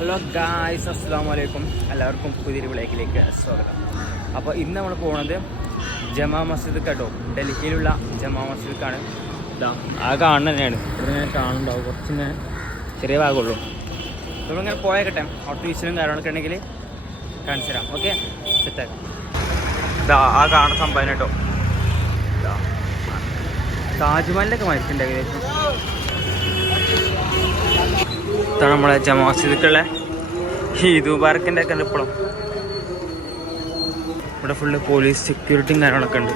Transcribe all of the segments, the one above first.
Hello guys അസ്സാം വലൈക്കും എല്ലാവർക്കും പുതിയൊരു വിളക്കിലേക്ക് സ്വാഗതം. അപ്പോൾ ഇന്ന് നമ്മൾ പോകുന്നത് ജമാ മസ്ജിദ് കേട്ടോ ഡൽഹിയിലുള്ള ജമാ മസ്ജിദാണ്. ഇതാ ആ കാണുന്ന തന്നെയാണ്. ഇവിടെ ഞാൻ കാണുന്നുണ്ടാവും. കുറച്ചിങ്ങനെ ചെറിയ ഭാഗമുള്ളൂ. നമ്മളിങ്ങനെ പോയേക്കട്ടെ. ഓട്ടോ വിഷയം കാര്യങ്ങളൊക്കെ ഉണ്ടെങ്കിൽ കാണിച്ചു തരാം. ഓക്കെ സെറ്റാക്കാം ഇതാ ആ കാണുന്ന സംഭവം കേട്ടോ. താജ്മഹലിലൊക്കെ മരിച്ചിട്ടുണ്ട് ഏകദേശം ഇതാണ് നമ്മളെ ജമാ മസ്ജിദിക്കുള്ള ഈദ് ഒക്കെ ഇപ്പോഴും ഇവിടെ ഫുള്ള് പോലീസ് സെക്യൂരിറ്റിയും കാര്യങ്ങളൊക്കെ ഉണ്ട്.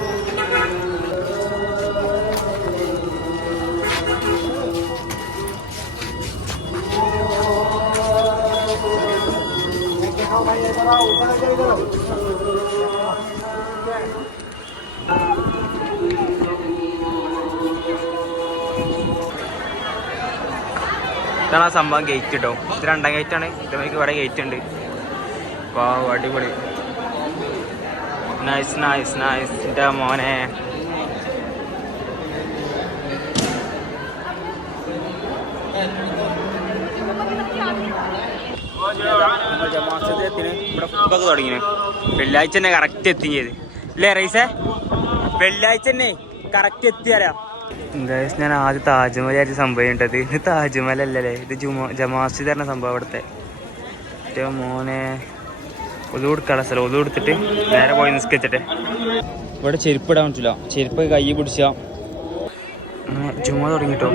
ഇതാണ് ആ സംഭവം ഗേറ്റ് കേട്ടോ ഇത് രണ്ടാം ഗേറ്റ് ആണ്. ഇതുമാതിരി ഇവിടെ ഗേറ്റ് ഉണ്ട്. വാ അടിപൊളി. നൈസ് നൈസ് നൈസ് എന്റെ മോനെ. തുടങ്ങിന് വെള്ളിയാഴ്ച തന്നെ കറക്റ്റ് എത്തി ചെയ്ത് ഇല്ലേ റൈസേ? വെള്ളിയാഴ്ച തന്നെ കറക്റ്റ് എത്തിയാലാ ഗൈസ് ഞാൻ ആദ്യം താജ്മഹൽ ആയിട്ട് സംഭവം ഉണ്ടത് ഇത് താജ്മഹൽ അല്ലല്ലേ ഇത് ജുമാ ജമാസ്ജിദ് പറഞ്ഞ സംഭവം അവിടുത്തെ. ഏറ്റവും മോനെ ഒതു കൊടുക്കാനുള്ള സ്ഥലം ഒതു കൊടുത്തിട്ട് നേരെ പോയി നിസ്കരിച്ചിട്ട് ഇവിടെ ചെരുപ്പ് ഇടാൻ പറ്റില്ല ചെരുപ്പ് കൈ പിടിച്ച. ജുമാ ജുമ തുടങ്ങിട്ടോ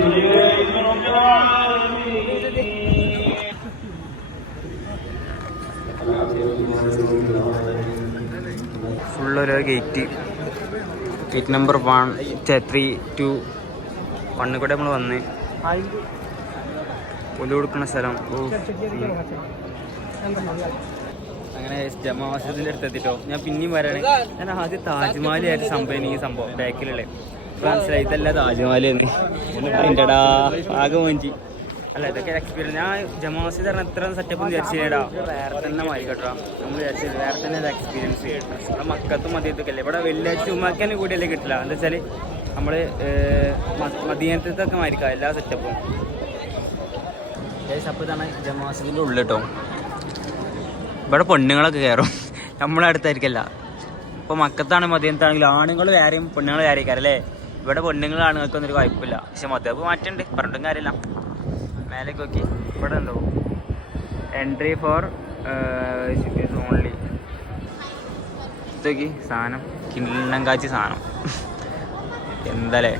ഫുള്ളൊരു gate gate number one three two വണ്ണിൽ കൂടെ നമ്മൾ വന്ന് ഒലു കൊടുക്കുന്ന സ്ഥലം. ഓ. അങ്ങനെ ജമാ മസ്ജിദിന്റെ അടുത്ത് എത്തിട്ടോ. ഞാൻ പിന്നെയും വരാണ്. ഞാൻ ആദ്യം താജ്മഹൽ ആയിട്ട് സംഭവം ഈ സംഭവം ബാക്കിലുള്ള. മനസ്സിലായി ഇതല്ല താജ്മഹൽ എന്ന് ആകെ മോഞ്ചി. അല്ല ഇതൊക്കെ എക്സ്പീരിയൻസ് ഞാൻ ജമാ മസ്ജിദ് പറഞ്ഞാൽ ഇത്ര സെറ്റപ്പ് വിചാരിച്ചില്ലേടാ. വേറെ തന്നെ മാറി കേട്ടോ. നമ്മൾ വിചാരിച്ചത് വേറെ തന്നെ എക്സ്പീരിയൻസ് എക്സ്പീരിയൻസ് നമ്മുടെ മക്കത്തും മതിയത്തൊക്കെ അല്ലേ? ഇവിടെ വെള്ളിയാഴ്ച ഉമ്മാക്കാനെ കൂടിയല്ലേ കിട്ടില്ല എന്താ വെച്ചാൽ നമ്മൾ മദീനത്തൊക്കെ മാറിക്കാം എല്ലാ സെറ്റപ്പും അപ്പോൾ ഇതാണ് ജമാസിന്റെ ഉള്ളിൽ കേട്ടോ ഇവിടെ പെണ്ണുങ്ങളൊക്കെ കയറും നമ്മളെ അടുത്തായിരിക്കല്ല. ഇപ്പോൾ മക്കത്താണ് മദീനത്താണെങ്കിൽ ആണുങ്ങൾ വേറെയും പെണ്ണുങ്ങൾ വേറെ അല്ലേ ഇവിടെ പെണ്ണുങ്ങൾ ആണുങ്ങൾക്കൊന്നും ഒരു കുഴപ്പമില്ല. പക്ഷെ മദ്യപ്പ് മാറ്റുണ്ട് പറഞ്ഞിട്ടും കാര്യമില്ല. മേലേക്ക് നോക്കി. ഇവിടെ ഉണ്ടോ എൻട്രി ഫോർ ഓൺലി ഇതൊക്കെ സാധനം. കിണ്ണം കാച്ചി സാധനം. എന്താലേ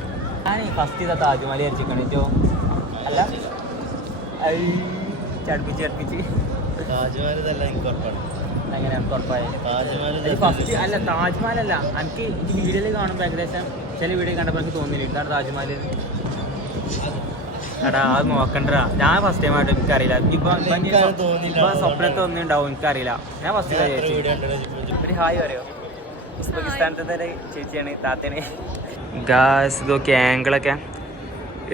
ഞാൻ ഫസ്റ്റ് ഇതാ താജ്മഹൽ അരിച്ചിക്കണിച്ചോ അല്ല? ചടുപ്പിച്ച് ചടുപ്പിച്ച്. താജ്മഹൽ ഇതല്ല എനിക്ക് ഉറപ്പാണ്. എങ്ങനെ ഉറപ്പായി? താജ്മഹൽ ഫസ്റ്റ് അല്ല താജ്മഹൽ അല്ല. എനിക്ക് ഈ വീഡിയോയിൽ കാണുമ്പോൾ ഏകദേശം ചില വീഡിയോ കണ്ടപ്പോൾ എനിക്ക് തോന്നിയില്ല. ഇതാണ് താജ്മഹൽ എടാ അത് നോക്കണ്ടടാ ഞാൻ ഫസ്റ്റ് ടൈം ആയിട്ട് എനിക്കറിയില്ല. ഇപ്പൊ സ്വപ്നത്തെ ഒന്നും ഉണ്ടാവും എനിക്കറിയില്ല. ഞാൻ ഫസ്റ്റ് ഒരു ഹായ് പറയോ? ഉസ്ബെക്കിസ്ഥാനത്തെ തന്നെ ചേച്ചിയാണ് താത്തേനെ ഗാസ് ഇതൊക്കെ ആംഗിളൊക്കെ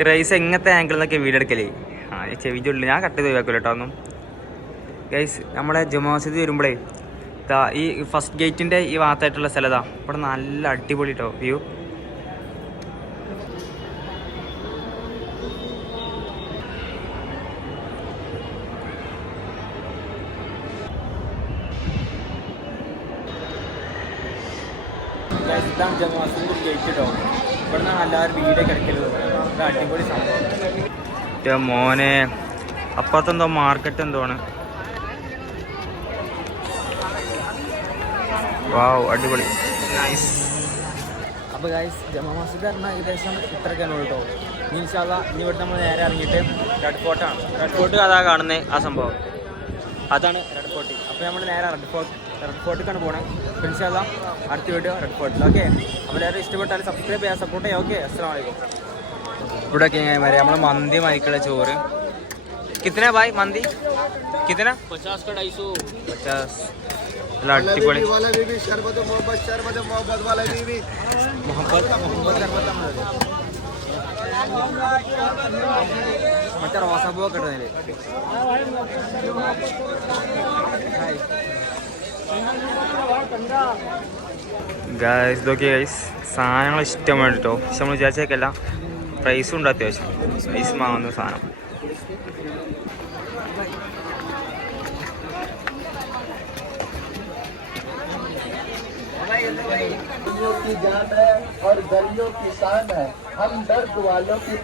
റൈസ് എങ്ങനത്തെ ആംഗിൾ എന്നൊക്കെ വീഡിയോ എടുക്കലേ? ആ ചെവിന്റെ ഉള്ളിൽ ഞാൻ കട്ട് ചെയ്ത് വെക്കില്ല കേട്ടോ ഒന്നും. ഗൈസ് നമ്മളെ ജുമാസിദ് വരുമ്പോഴേ ഈ ഫസ്റ്റ് ഗേറ്റിന്റെ ഈ ഭാഗത്തായിട്ടുള്ള സ്ഥലതാ ഇവിടെ നല്ല അടിപൊളി കേട്ടോ വ്യൂ ഇതാണ് ജമാ മസ്ജിദിന്റെ ഗേറ്റ് ഇവിടുന്ന് എല്ലാവരും വീട് കിടക്കൽ ഇത് അടിപൊളി സംഭവം. മോനെ. അപ്പുറത്തെന്തോ മാർക്കറ്റ് എന്തോ ആണ് വാവ് അടിപൊളി. നൈസ് അപ്പോൾ ഗൈസ് ജമാ മസ്ജിദ് പറഞ്ഞാൽ ഏകദേശം ഇത്രയൊക്കെയാണ് കേട്ടോ മീൻഷാല ഇനി ഇവിടെ നമ്മൾ നേരെ ഇറങ്ങിയിട്ട് റെഡ് ഫോർട്ടാണ് റെഡ് ഫോർട്ട് അതാ കാണുന്നത് ആ സംഭവം. അതാണ് റെഡ് ഫോർട്ട് അപ്പോൾ നമ്മൾ നേരെ റെഡ് ഫോർട്ട് റെഡ് ഫോർട്ടിലേക്കാണ് പോകണേ ഇൻഷാല്ല അടുത്ത വീഡിയോ റെഡ് ഫോർട്ടിൽ ഓക്കെ അപ്പോൾ എല്ലാവരും ഇഷ്ടപ്പെട്ടാൽ സബ്സ്ക്രൈബ് ചെയ്യാൻ സപ്പോർട്ട് ചെയ്യാം ഓക്കെ അസ്സാം വലൈക്കും ഇവിടെയൊക്കെ എങ്ങനെ വരെ നമ്മൾ മന്തി മരിക്കുള്ള ചോറ് കിത്തന ഭായ് മന്തി കിത്തന पचास का ढाई सौ പച്ചാസ് നല്ല അടിപൊളി वाला बीबी शरबत मोहब्बत शरबत मोहब्बत वाला बीबी മുഹമ്മദ് മുഹമ്മദ് സർബത്താണ് മറ്റേ റോസാപ്പൂവൊക്കെ ഇട്ടതില് गाइस देखिए गाइस साधन इष्टो पशे प्रईस अत्यावश्यम साधन और गलियों की शान है। हम दर्द वालों की